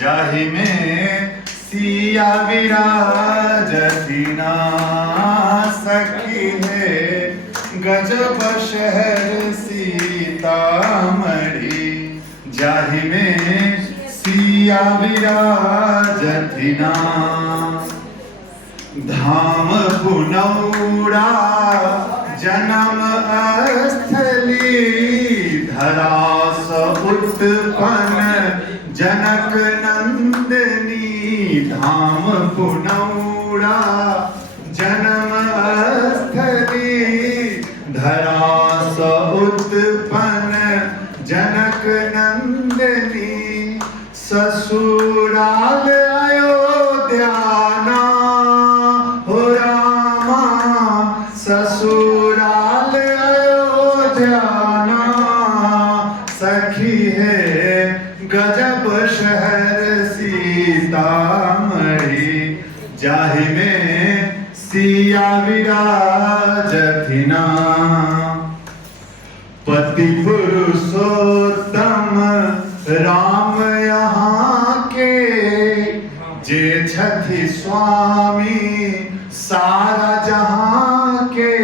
जाहि में सिया विराजतिना सखी है गजब शहर सीतामढ़ी। जाहि में सिया विराजतिना धाम पुनौरा जन्म स्थली धरा स उत्पन्न जनक नंदनी। धाम पुनौरा जन्म स्थली धरा स उत्पन्न जनक नंदनी। ससुराल अयोध्या ना हो रामा ससुराल अयोध्या ना सखी है गजब शहर सीतामढ़ी। जाहि में सिया विराजतिना पति पुरुषोत्तम राम यहाँ के जे छथि स्वामी सारा जहाँ के।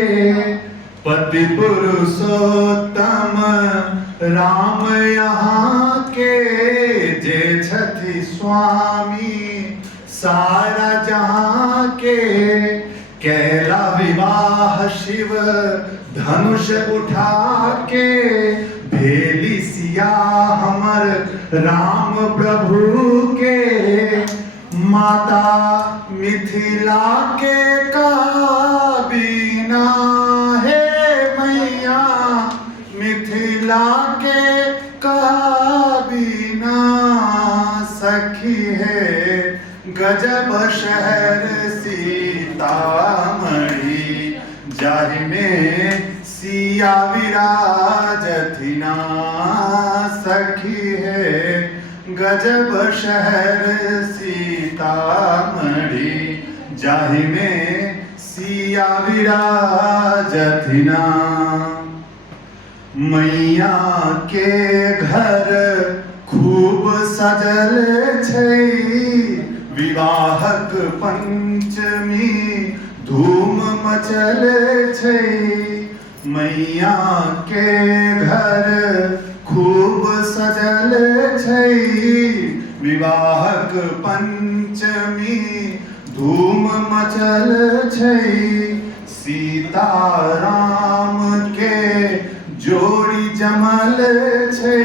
पति पुरुषोत्तम राम यहाँ के जे छथि स्वामी सारा जहाँ के। कैला विवाह शिव धनुष उठा के भेली सिया हमर राम प्रभु के। माता मिथिला के काबिना है मैया मिथिला के काबिना सखी है गजब शहर सीतामढ़ी। जाहि में सिया विराजतिना सखी है गजब शहर सीतामढ़ी। जाहि में सिया विराजतिना मैया के घर खूब सजल छै विवाहक पंचमी धूम मचल छै। मैया के घर खूब सजल छै विवाहक पंचमी धूम मचल छै। सीता राम के जोड़ी जमल छै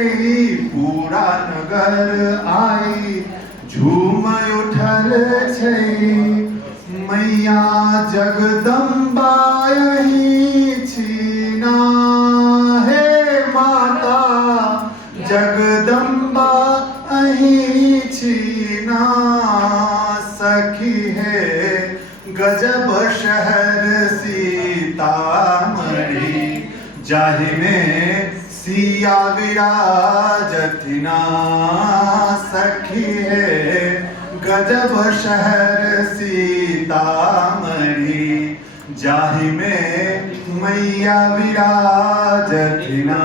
पूरा नगर आई झूम उठल छै। मैया जगदम्बा यहीं छीना हे माता जगदम्बा यहीं छीना सखी है गजब शहर सीतामढ़ी। जाहि में सिया विराजतिना सखी है गजब शहर सीतामढ़ी। जाहि में मैया विराजतिना।